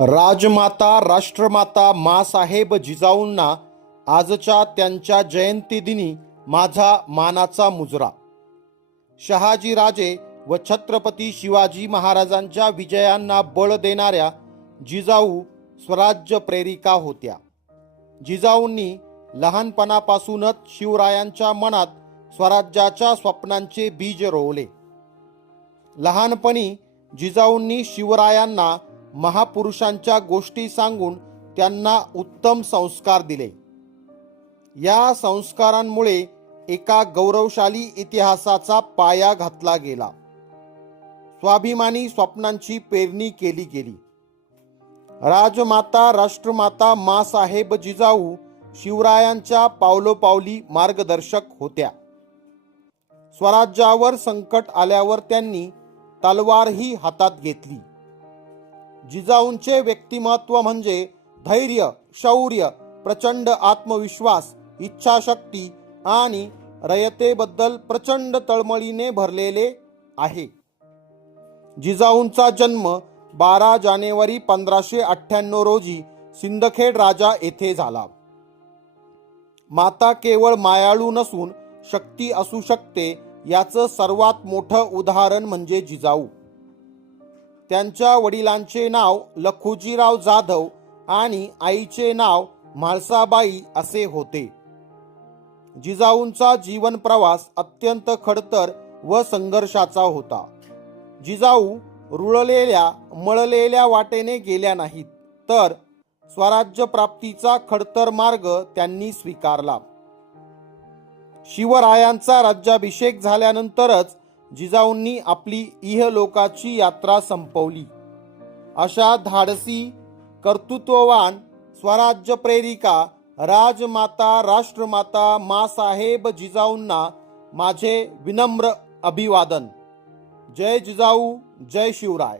राजमाता राष्ट्रमाता माँसाहेब जिजाऊंना आजच्या त्यांच्या जयंतीदिनी माझा मानाचा मुजरा. शहाजीराजे व छत्रपती शिवाजी महाराजांच्या विजयांना बळ देणाऱ्या जिजाऊ स्वराज्य प्रेरिका होत्या. जिजाऊंनी लहानपणापासूनच शिवरायांच्या मनात स्वराज्याच्या स्वप्नांचे बीज रोवले. लहानपणी जिजाऊंनी शिवरायांना महापुरुषांच्या गोष्टी सांगून त्यांना उत्तम संस्कार दिले. या संस्कारांमुळे एका गौरवशाली इतिहासाचा पाया घातला गेला. स्वाभिमानी स्वप्नांची पेरणी केली गेली. राजमाता राष्ट्रमाता माँसाहेब जिजाऊ शिवरायांच्या पावलोपावली मार्गदर्शक होत्या. स्वराज्यावर संकट आल्यावर त्यांनी तलवारही हातात घेतली. जिजाऊंचे व्यक्तिमत्व म्हणजे धैर्य, शौर्य, प्रचंड आत्मविश्वास, इच्छाशक्ती आणि रयतेबद्दल प्रचंड तळमळीने भरलेले आहे. जिजाऊंचा जन्म 12 जानेवारी 1598 रोजी सिंदखेड राजा येथे झाला. माता केवळ मायाळू नसून शक्ती असू शकते याचं सर्वात मोठं उदाहरण म्हणजे जिजाऊ. त्यांच्या वडिलांचे नाव लखुजीराव जाधव आणि आईचे नाव म्हाळसाबाई असे होते. जिजाऊंचा जीवन प्रवास अत्यंत खडतर व संघर्षाचा होता. जिजाऊ रुळलेल्या मळलेल्या वाटेने गेल्या नाहीत, तर स्वराज्य प्राप्तीचा खडतर मार्ग त्यांनी स्वीकारला. शिवरायांचा राज्याभिषेक झाल्यानंतरच जिजाऊंनी आपली इहलोकाची यात्रा संपवली. अशा धाडसी, कर्तृत्ववान, स्वराज्य प्रेरिका राजमाता राष्ट्रमाता माँसाहेब जिजाऊंना माझे विनम्र अभिवादन. जय जिजाऊ, जय शिवराय.